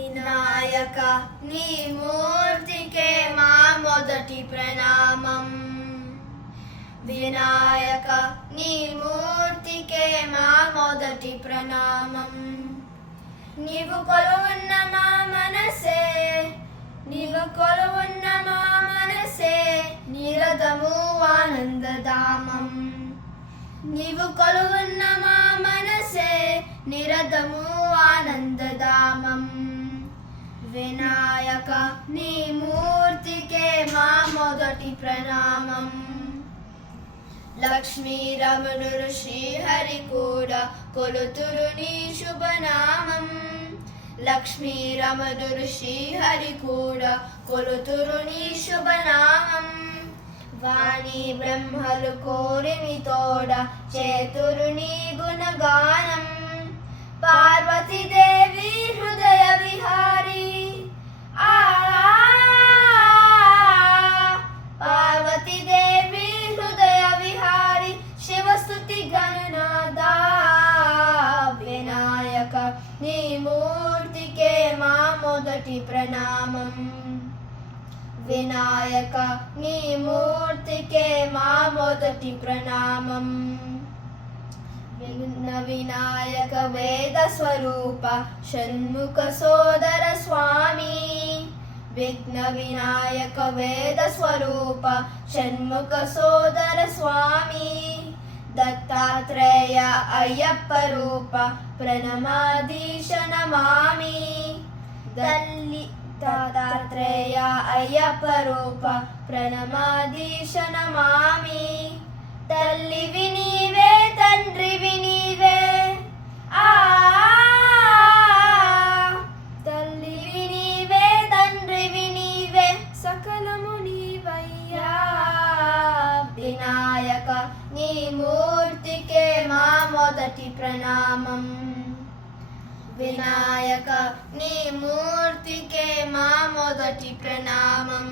వినాయక నీ మూర్తికే మా మొదటి ప్రణామం. వినాయక నీ మూర్తికే మా మొదటి ప్రణామం. నీవు కొలువున్న మా మనసే, నీవు కొలువున్న మా మనసే నిరతము ఆనందధామం. నీవు కొలువున్న మా మనసే నిరతము ఆనందధామం. వినాయక నీ మూర్తికే మా మొదటి ప్రణామం. లక్ష్మీ రమణుడు శ్రీహరి కూడా కొలుతురు నీ శుభనామం. లక్ష్మీ రమణుడు శ్రీహరి కూడా కొలుతురు నీ శుభనామం. వాణి బ్రహ్మలు కోరిమి తోడ చేతురు నీ గుణగానం. పార్వతీదేవి హృదయ విహారీ, పార్వతీదేవి హృదయ విహారీ శివస్తుతి గణనాద. వినాయక నీ మూర్తికే మా మొదటి ప్రణామం. వినాయక నీ మూర్తికే మా మొదటి ప్రణామం. విఘ్న వినాయక వేద స్వరూప షణ్ముఖ సోదర స్వామి. విఘ్న వినాయక వేద స్వరూప షణ్ముఖ సోదర స్వామి. దత్తాత్రేయ అయ్యప్ప రూప ప్రణమాదీశ నమామి. దత్తాత్రేయ అయ్యప్ప రూప ప్రణమాదీశ నమామి. తల్లివి నీవే, తండ్రివి నీవే, తల్లివి నీవే, తండ్రివి నీవే, సకలము నీవయ్యా. వినాయక నీ మూర్తికే మా మొదటి ప్రణామం. వినాయక నీ మూర్తికే మా మొదటి ప్రణామం.